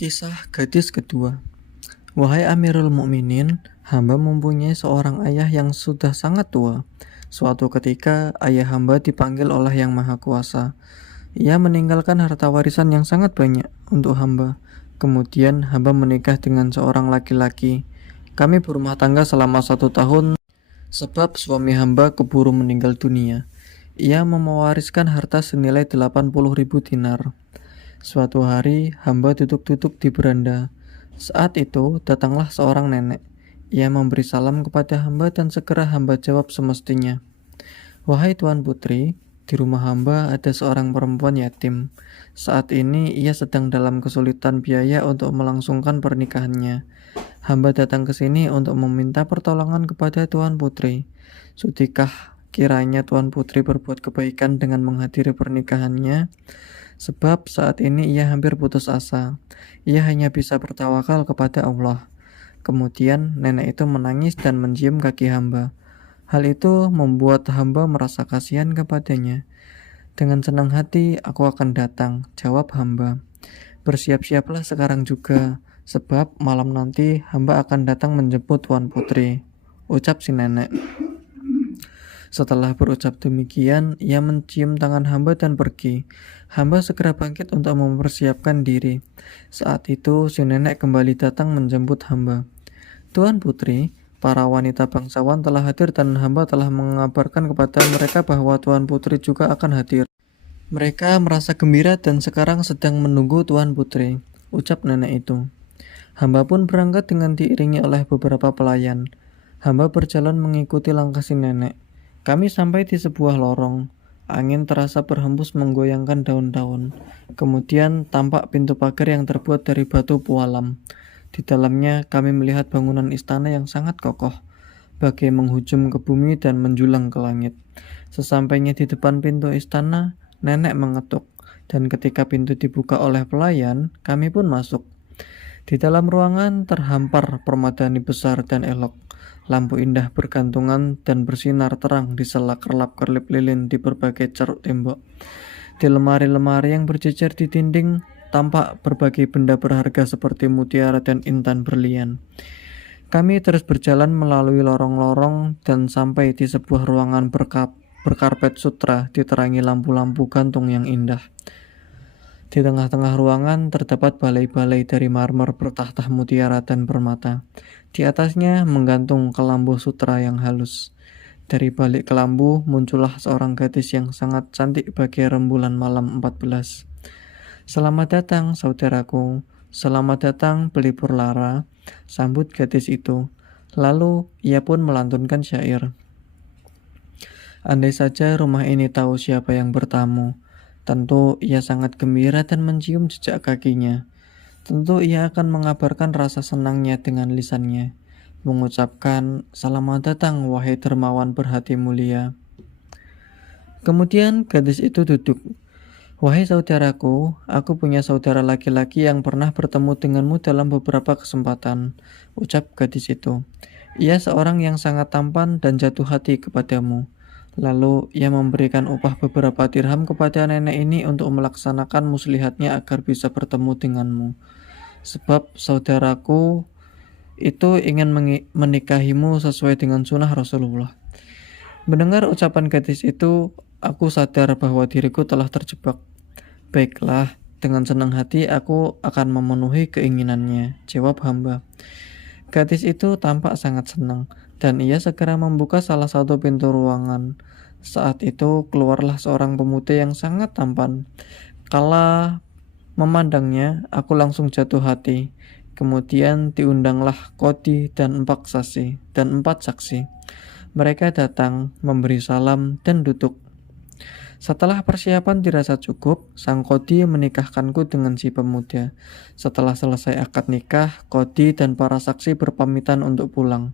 Kisah gadis kedua. Wahai Amirul Mukminin, hamba mempunyai seorang ayah yang sudah sangat tua. Suatu ketika, ayah hamba dipanggil oleh Yang Maha Kuasa. Ia meninggalkan harta warisan yang sangat banyak untuk hamba. Kemudian, hamba menikah dengan seorang laki-laki. Kami berumah tangga selama 1 tahun, sebab suami hamba keburu meninggal dunia. Ia mewariskan harta senilai 80.000 dinar. Suatu hari, hamba duduk-duduk di beranda. Saat itu, datanglah seorang nenek. Ia memberi salam kepada hamba dan segera hamba jawab semestinya. Wahai Tuan Putri, di rumah hamba ada seorang perempuan yatim. Saat ini ia sedang dalam kesulitan biaya untuk melangsungkan pernikahannya. Hamba datang ke sini untuk meminta pertolongan kepada Tuan Putri. Sudikah kiranya Tuan Putri berbuat kebaikan dengan menghadiri pernikahannya? Sebab saat ini ia hampir putus asa. Ia hanya bisa bertawakal kepada Allah. Kemudian nenek itu menangis dan mencium kaki hamba. Hal itu membuat hamba merasa kasihan kepadanya. Dengan senang hati aku akan datang, jawab hamba. Bersiap-siaplah sekarang juga, sebab malam nanti hamba akan datang menjemput Tuan Putri, ucap si nenek. Setelah berucap demikian, ia mencium tangan hamba dan pergi. Hamba segera bangkit untuk mempersiapkan diri. Saat itu, si nenek kembali datang menjemput hamba. Tuan Putri, para wanita bangsawan telah hadir dan hamba telah mengabarkan kepada mereka bahwa Tuan Putri juga akan hadir. Mereka merasa gembira dan sekarang sedang menunggu Tuan Putri, ucap nenek itu. Hamba pun berangkat dengan diiringi oleh beberapa pelayan. Hamba berjalan mengikuti langkah si nenek. Kami sampai di sebuah lorong. Angin terasa berhembus menggoyangkan daun-daun. Kemudian tampak pintu pagar yang terbuat dari batu pualam. Di dalamnya kami melihat bangunan istana yang sangat kokoh, bagai menghujam ke bumi dan menjulang ke langit. Sesampainya di depan pintu istana, nenek mengetuk, dan ketika pintu dibuka oleh pelayan, kami pun masuk. Di dalam ruangan terhampar permadani besar dan elok. Lampu indah bergantungan dan bersinar terang di sela kerlap-kerlip lilin di berbagai ceruk tembok. Di lemari-lemari yang berjejer di dinding, tampak berbagai benda berharga seperti mutiara dan intan berlian. Kami terus berjalan melalui lorong-lorong dan sampai di sebuah ruangan berkarpet sutra diterangi lampu-lampu gantung yang indah. Di tengah-tengah ruangan terdapat balai-balai dari marmer bertahta mutiara dan permata. Di atasnya menggantung kelambu sutra yang halus. Dari balik kelambu muncullah seorang gadis yang sangat cantik bagai rembulan malam 14. Selamat datang saudaraku, selamat datang pelipur lara, sambut gadis itu. Lalu ia pun melantunkan syair. Andai saja rumah ini tahu siapa yang bertamu, tentu ia sangat gembira dan mencium jejak kakinya. Tentu ia akan mengabarkan rasa senangnya dengan lisannya, mengucapkan selamat datang wahai dermawan berhati mulia. Kemudian gadis itu duduk. Wahai saudaraku, aku punya saudara laki-laki yang pernah bertemu denganmu dalam beberapa kesempatan, ucap gadis itu. Ia seorang yang sangat tampan dan jatuh hati kepadamu. Lalu ia memberikan upah beberapa dirham kepada nenek ini untuk melaksanakan muslihatnya agar bisa bertemu denganmu. Sebab saudaraku itu ingin menikahimu sesuai dengan sunnah Rasulullah. Mendengar ucapan gadis itu, aku sadar bahwa diriku telah terjebak. Baiklah, dengan senang hati aku akan memenuhi keinginannya, jawab hamba. Gadis itu tampak sangat senang, dan ia segera membuka salah satu pintu ruangan. Saat itu keluarlah seorang pemuda yang sangat tampan. Kala memandangnya, aku langsung jatuh hati. Kemudian diundanglah Qadi dan empat saksi. Mereka datang, memberi salam, dan duduk. Setelah persiapan dirasa cukup, sang Qadi menikahkanku dengan si pemuda. Setelah selesai akad nikah, Qadi dan para saksi berpamitan untuk pulang.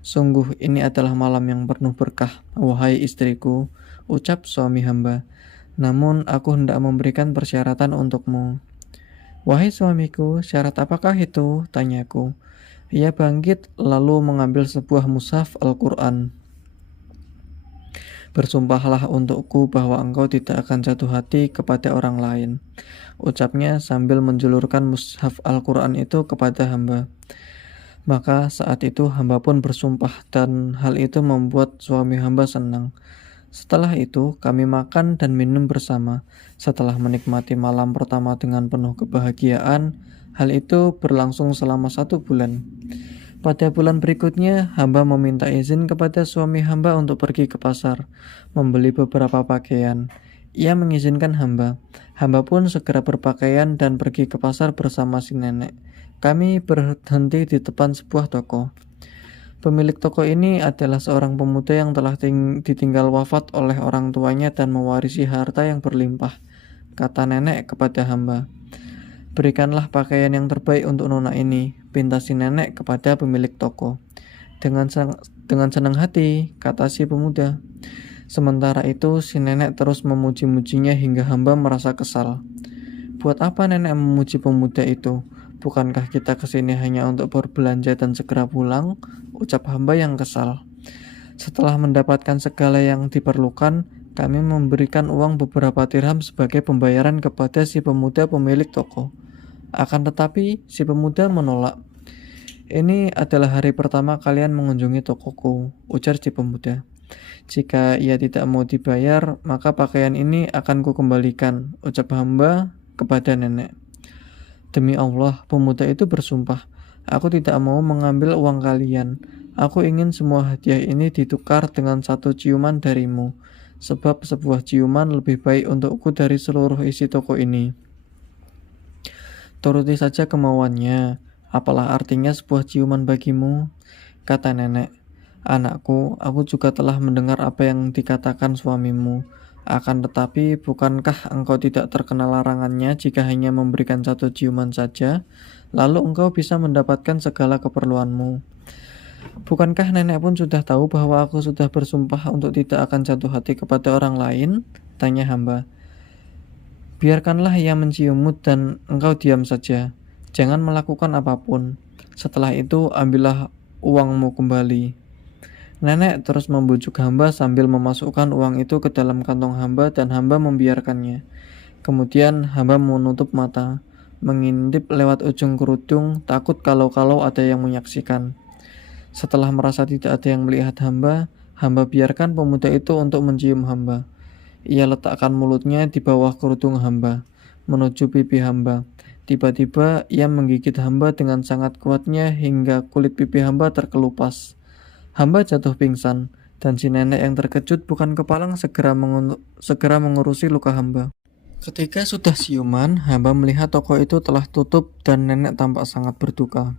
Sungguh ini adalah malam yang penuh berkah, wahai istriku, ucap suami hamba. Namun aku hendak memberikan persyaratan untukmu. Wahai suamiku, syarat apakah itu? Tanyaku. Ia bangkit lalu mengambil sebuah mushaf Al-Quran. Bersumpahlah untukku bahwa engkau tidak akan jatuh hati kepada orang lain, ucapnya sambil menjulurkan mushaf Al-Quran itu kepada hamba. Maka saat itu hamba pun bersumpah dan hal itu membuat suami hamba senang. Setelah itu kami makan dan minum bersama. Setelah menikmati malam pertama dengan penuh kebahagiaan, hal itu berlangsung selama 1 bulan. Pada bulan berikutnya, hamba meminta izin kepada suami hamba untuk pergi ke pasar, membeli beberapa pakaian. Ia mengizinkan hamba. Hamba pun segera berpakaian dan pergi ke pasar bersama si nenek. Kami berhenti di depan sebuah toko. Pemilik toko ini adalah seorang pemuda yang telah ditinggal wafat oleh orang tuanya dan mewarisi harta yang berlimpah. Kata nenek kepada hamba, "Berikanlah pakaian yang terbaik untuk nona ini," pinta si nenek kepada pemilik toko. Dengan senang hati, kata si pemuda. Sementara itu, si nenek terus memuji-mujinya hingga hamba merasa kesal. Buat apa nenek memuji pemuda itu? Bukankah kita kesini hanya untuk berbelanja dan segera pulang? Ucap hamba yang kesal. Setelah mendapatkan segala yang diperlukan, kami memberikan uang beberapa dirham sebagai pembayaran kepada si pemuda pemilik toko. Akan tetapi, si pemuda menolak. "Ini adalah hari pertama kalian mengunjungi tokoku," ujar si pemuda. "Jika ia tidak mau dibayar, maka pakaian ini akan kukembalikan," ucap hamba kepada nenek. "Demi Allah," pemuda itu bersumpah, "aku tidak mau mengambil uang kalian. Aku ingin semua hadiah ini ditukar dengan 1 ciuman darimu, sebab sebuah ciuman lebih baik untukku dari seluruh isi toko ini." "Turuti saja kemauannya. Apalah artinya sebuah ciuman bagimu?" kata nenek. "Anakku, aku juga telah mendengar apa yang dikatakan suamimu. Akan tetapi, bukankah engkau tidak terkena larangannya jika hanya memberikan 1 ciuman saja, lalu engkau bisa mendapatkan segala keperluanmu?" "Bukankah nenek pun sudah tahu bahwa aku sudah bersumpah untuk tidak akan jatuh hati kepada orang lain?" tanya hamba. "Biarkanlah ia menciummu dan engkau diam saja. Jangan melakukan apapun. Setelah itu ambillah uangmu kembali." Nenek terus membujuk hamba sambil memasukkan uang itu ke dalam kantong hamba dan hamba membiarkannya. Kemudian hamba menutup mata, mengintip lewat ujung kerudung, takut kalau-kalau ada yang menyaksikan. Setelah merasa tidak ada yang melihat hamba, hamba biarkan pemuda itu untuk mencium hamba. Ia letakkan mulutnya di bawah kerudung hamba, menuju pipi hamba. Tiba-tiba ia menggigit hamba dengan sangat kuatnya hingga kulit pipi hamba terkelupas. Hamba jatuh pingsan, dan si nenek yang terkejut bukan kepalang segera mengurusi luka hamba. Ketika sudah siuman, hamba melihat toko itu telah tutup dan nenek tampak sangat berduka.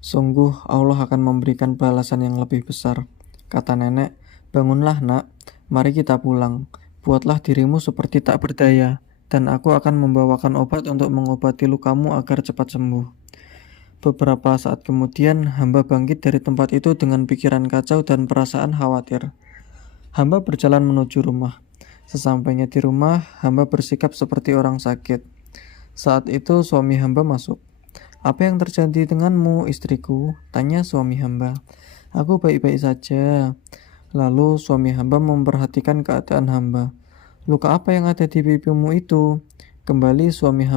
"Sungguh Allah akan memberikan balasan yang lebih besar," kata nenek. "Bangunlah nak, mari kita pulang. Buatlah dirimu seperti tak berdaya, dan aku akan membawakan obat untuk mengobati lukamu agar cepat sembuh." Beberapa saat kemudian, hamba bangkit dari tempat itu dengan pikiran kacau dan perasaan khawatir. Hamba berjalan menuju rumah. Sesampainya di rumah, hamba bersikap seperti orang sakit. Saat itu suami hamba masuk. "Apa yang terjadi denganmu, istriku?" tanya suami hamba. "Aku baik-baik saja." Lalu suami hamba memperhatikan keadaan hamba. "Luka apa yang ada di pipimu itu?" Kembali suami hamba